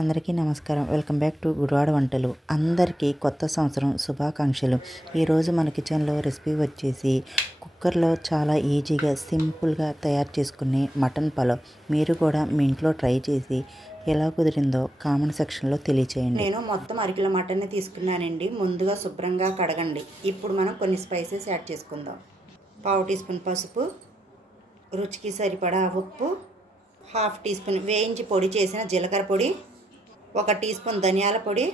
అందరికీ నమస్కారం. Welcome back to Gudivada వంటలు. అందరికీ కొత్త సంవత్సరం శుభాకాంక్షలు. ఈరోజు మన కిచెన్లో రెసిపీ వచ్చేసి కుక్కర్లో చాలా ఈజీగా సింపుల్గా తయారు చేసుకునే మటన్ పలావ్. మీరు కూడా మీ ఇంట్లో ట్రై చేసి ఎలా కుదిరిందో కామెంట్ సెక్షన్లో తెలియచేయండి. నేను మొత్తం అరకిలో మటన్ని తీసుకున్నానండి. ముందుగా శుభ్రంగా కడగండి. ఇప్పుడు మనం కొన్ని స్పైసెస్ యాడ్ చేసుకుందాం. 1/2 టీ స్పూన్ పసుపు, రుచికి సరిపడా ఉప్పు, 1/2 టీ స్పూన్ వేయించి పొడి చేసిన జీలకర్ర పొడి, 1 టీ స్పూన్ ధనియాల పొడి,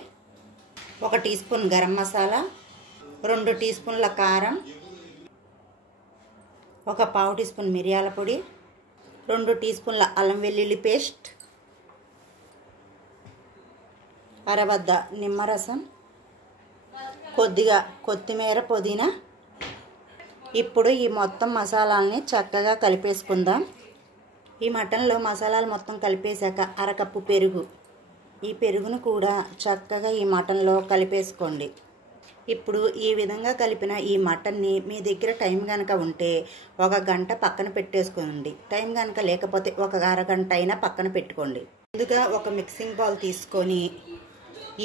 1 టీ స్పూన్ గరం మసాలా, 2 టీ స్పూన్ల కారం, 1/4 టీ స్పూన్ మిరియాల పొడి, 2 టీ స్పూన్ల అల్లం వెల్లుల్లి పేస్ట్, అరవద్ద నిమ్మరసం, కొద్దిగా కొత్తిమీర పుదీనా. ఇప్పుడు ఈ మొత్తం మసాలాలని చక్కగా కలిపేసుకుందాం. ఈ మటన్లో మసాలాలు మొత్తం కలిపేశాక 1/2 కప్పు పెరుగు. ఈ పెరుగును కూడా చక్కగా ఈ మటన్లో కలిపేసుకోండి. ఇప్పుడు ఈ విధంగా కలిపిన ఈ మటన్ని మీ దగ్గర టైం కనుక ఉంటే 1 గంట పక్కన పెట్టేసుకోండి. టైం కనుక లేకపోతే 1 అరగంట అయినా పక్కన పెట్టుకోండి. ముందుగా ఒక మిక్సింగ్ బౌల్ తీసుకొని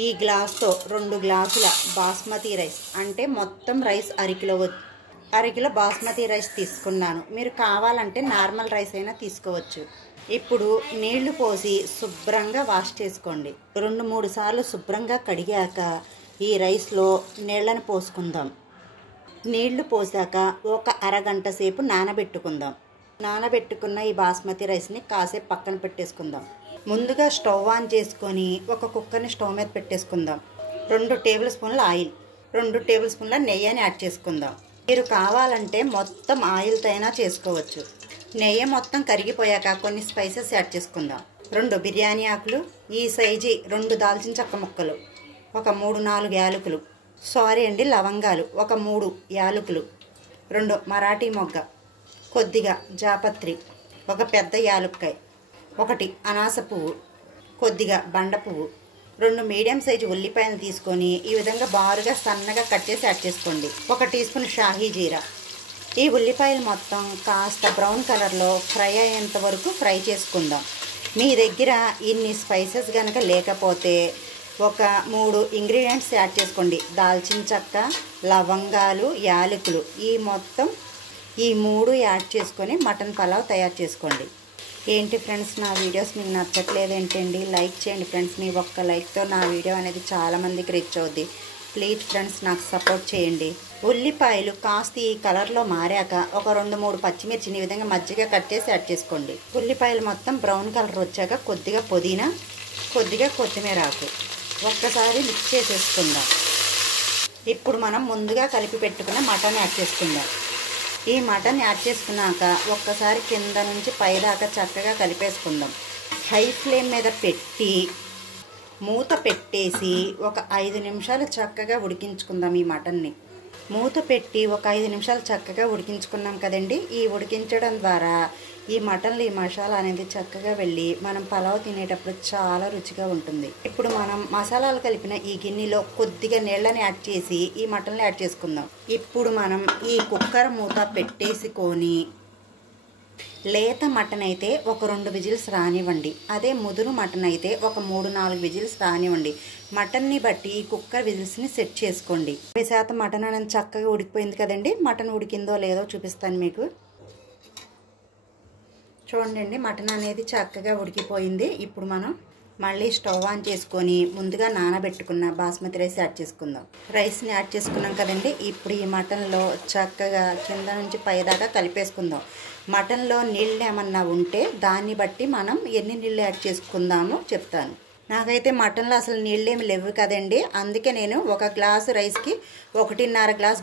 ఈ గ్లాస్తో 2 గ్లాసుల బాస్మతి రైస్, అంటే మొత్తం రైస్ అరకిలో బాస్మతి రైస్ తీసుకున్నాను. మీరు కావాలంటే నార్మల్ రైస్ అయినా తీసుకోవచ్చు. ఇప్పుడు నీళ్లు పోసి శుభ్రంగా వాష్ చేసుకోండి. 2-3 సార్లు శుభ్రంగా కడిగాక ఈ రైస్లో నీళ్ళని పోసుకుందాం. నీళ్లు పోసాక 1 అరగంట సేపు నానబెట్టుకుందాం. నానబెట్టుకున్న ఈ బాస్మతి రైస్ని కాసేపు పక్కన పెట్టేసుకుందాం. ముందుగా స్టవ్ ఆన్ చేసుకొని ఒక కుక్కర్ని స్టవ్ మీద పెట్టేసుకుందాం. 2 టేబుల్ స్పూన్ల ఆయిల్, 2 టేబుల్ స్పూన్ల నెయ్యిని యాడ్ చేసుకుందాం. మీరు కావాలంటే మొత్తం ఆయిల్తో అయినా చేసుకోవచ్చు. నెయ్యి మొత్తం కరిగిపోయాక కొన్ని స్పైసెస్ యాడ్ చేసుకుందాం. 2 బిర్యానీ ఆకులు, ఈ సైజు 2 దాల్చిన చెక్క ముక్కలు, ఒక 3-4 యాలకులు, లవంగాలు, ఒక 3 యాలకులు, 2 మరాఠీ మొగ్గ, కొద్దిగా జాపత్రి, ఒక పెద్ద యాలుక్కాయ, 1 అనాస పువ్వు, కొద్దిగా బండ పువ్వు, 2 మీడియం సైజు ఉల్లిపాయలు తీసుకొని ఈ విధంగా బారుగా సన్నగా కట్ చేసి యాడ్ చేసుకోండి. 1 టీ స్పూన్ షాహీ జీరా. ఈ ఉల్లిపాయలు మొత్తం కాస్త బ్రౌన్ కలర్లో ఫ్రై అయ్యేంత వరకు ఫ్రై చేసుకుందాం. మీ దగ్గర ఇన్ని స్పైసెస్ కనుక లేకపోతే ఒక 3 ఇంగ్రీడియంట్స్ యాడ్ చేసుకోండి. దాల్చిన చెక్క, లవంగాలు, యాలకులు, ఈ 3 యాడ్ చేసుకొని మటన్ పలావ్ తయారు చేసుకోండి. ఏంటి ఫ్రెండ్స్, నా వీడియోస్ మీకు నచ్చట్లేదు ఏంటండి? లైక్ చేయండి ఫ్రెండ్స్. మీ ఒక్క లైక్తో నా వీడియో అనేది చాలామందికి రీచ్ అవుద్ది. ప్లీజ్ ఫ్రెండ్స్, నాకు సపోర్ట్ చేయండి. ఉల్లిపాయలు కాస్త ఈ కలర్లో మారాక ఒక 2-3 పచ్చిమిర్చిని ఈ విధంగా మజ్జిగ కట్ చేసి యాడ్ చేసుకోండి. ఉల్లిపాయలు మొత్తం బ్రౌన్ కలర్ వచ్చాక కొద్దిగా పుదీనా, కొద్దిగా కొత్తిమీర ఆకు ఒక్కసారి మిక్స్ చేసేసుకుందాం. ఇప్పుడు మనం ముందుగా కలిపి పెట్టుకున్న మటన్ యాడ్ చేసుకుందాం. ఈ మటన్ యాడ్ చేసుకున్నాక ఒక్కసారి కింద నుంచి పైదాకా చక్కగా కలిపేసుకుందాం. హై ఫ్లేమ్ మీద పెట్టి మూత పెట్టేసి ఒక 5 నిమిషాలు చక్కగా ఉడికించుకుందాం. ఈ మటన్ని మూత పెట్టి ఒక 5 నిమిషాలు చక్కగా ఉడికించుకున్నాం కదండి. ఈ ఉడికించడం ద్వారా ఈ మటన్లో ఈ మసాలా అనేది చక్కగా వెళ్ళి మనం పలావ్ తినేటప్పుడు చాలా రుచిగా ఉంటుంది. ఇప్పుడు మనం మసాలాలు కలిపిన ఈ గిన్నెలో కొద్దిగా నీళ్ళని యాడ్ చేసి ఈ మటన్లో యాడ్ చేసుకుందాం. ఇప్పుడు మనం ఈ కుక్కర్ మూత పెట్టేసుకొని లేత మటన్ అయితే ఒక 2 విజిల్స్ రానివ్వండి. అదే ముదురు మటన్ అయితే ఒక 3-4 విజిల్స్ రానివ్వండి. మటన్ని బట్టి ఈ కుక్కర్ విజిల్స్ని సెట్ చేసుకోండి. 50% మటన్ అనేది చక్కగా ఉడికిపోయింది కదండి. మటన్ ఉడికిందో లేదో చూపిస్తాను మీకు. చూడండి, మటన్ అనేది చక్కగా ఉడికిపోయింది. ఇప్పుడు మనం మళ్ళీ స్టవ్ ఆన్ చేసుకొని ముందుగా నానబెట్టుకున్న బాస్మతి రైస్ యాడ్ చేసుకుందాం. రైస్ని యాడ్ చేసుకున్నాం కదండి. ఇప్పుడు ఈ మటన్లో చక్కగా కింద నుంచి పైదాకా కలిపేసుకుందాం. మటన్లో నీళ్ళు ఏమన్నా ఉంటే దాన్ని బట్టి మనం ఎన్ని నీళ్ళు యాడ్ చేసుకుందామో చెప్తాను. నాకైతే మటన్లో అసలు నీళ్ళేమి లేవు కదండి. అందుకే నేను 1 గ్లాసు రైస్కి 1.5 గ్లాస్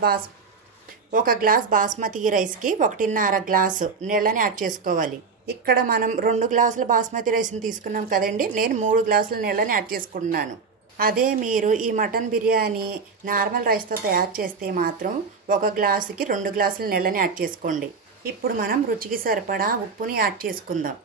ఒక గ్లాస్ బాస్మతి రైస్కి 1.5 గ్లాసు నీళ్ళని యాడ్ చేసుకోవాలి. ఇక్కడ మనం 2 గ్లాసుల బాస్మతి రైస్ని తీసుకున్నాం కదండి. నేను 3 గ్లాసుల నీళ్ళని యాడ్ చేసుకుంటున్నాను. అదే మీరు ఈ మటన్ బిర్యానీ నార్మల్ రైస్తో తయారు చేస్తే మాత్రం 1 గ్లాసుకి 2 గ్లాసుల నీళ్ళని యాడ్ చేసుకోండి. ఇప్పుడు మనం రుచికి సరిపడా ఉప్పుని యాడ్ చేసుకుందాం.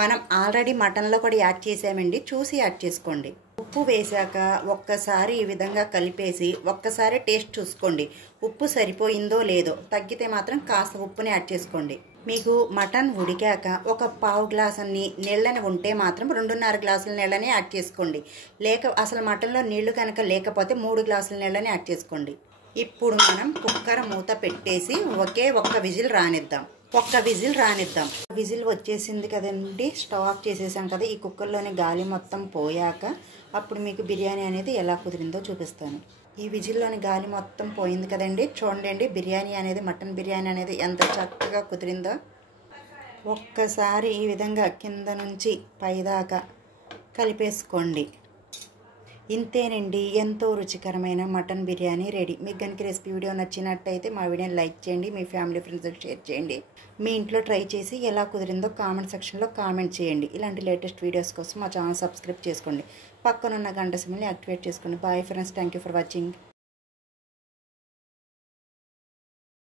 మనం ఆల్రెడీ మటన్లో కూడా యాడ్ చేసామండి, చూసి యాడ్ చేసుకోండి. ఉప్పు వేశాక ఒక్కసారి ఈ విధంగా కలిపేసి ఒక్కసారి టేస్ట్ చూసుకోండి. ఉప్పు సరిపోయిందో లేదో, తగ్గితే మాత్రం కాస్త ఉప్పుని యాడ్ చేసుకోండి. మీకు మటన్ ఉడికాక ఒక పావు గ్లాస్ అన్ని నీళ్ళని ఉంటే మాత్రం 2.5 గ్లాసుల నీళ్ళని యాడ్ చేసుకోండి. అసలు మటన్లో నీళ్లు కనుక లేకపోతే 3 గ్లాసుల నీళ్ళని యాడ్ చేసుకోండి. ఇప్పుడు మనం కుక్కర్ మూత పెట్టేసి ఒక్క విజిల్ రానిద్దాం. విజిల్ వచ్చేసింది కదండి, స్టవ్ ఆఫ్ చేసేసాం కదా. ఈ కుక్కర్లోని గాలి మొత్తం పోయాక అప్పుడు మీకు బిర్యానీ అనేది ఎలా కుదిరిందో చూపిస్తాను. ఈ విజిల్లోని గాలి మొత్తం పోయింది కదండి. చూడండి బిర్యానీ అనేది, మటన్ బిర్యానీ అనేది ఎంత చక్కగా కుదిరిందో. ఒక్కసారి ఈ విధంగా కింద నుంచి పైదాకా కలిపేసుకోండి. ఇంతేనండి, ఎంతో రుచికరమైన మటన్ బిర్యానీ రెడీ. మీకు కనుక రెసిపీ వీడియో నచ్చినట్టయితే మా వీడియోని లైక్ చేయండి, మీ ఫ్యామిలీ ఫ్రెండ్స్కి షేర్ చేయండి. మీ ఇంట్లో ట్రై చేసి ఎలా కుదిరిందో కామెంట్ సెక్షన్లో కామెంట్ చేయండి. ఇలాంటి లేటెస్ట్ వీడియోస్ కోసం మా ఛానల్ సబ్స్క్రైబ్ చేసుకోండి. పక్కనున్న గంట సింబల్ని యాక్టివేట్ చేసుకోండి. Bye friends, thank you for watching.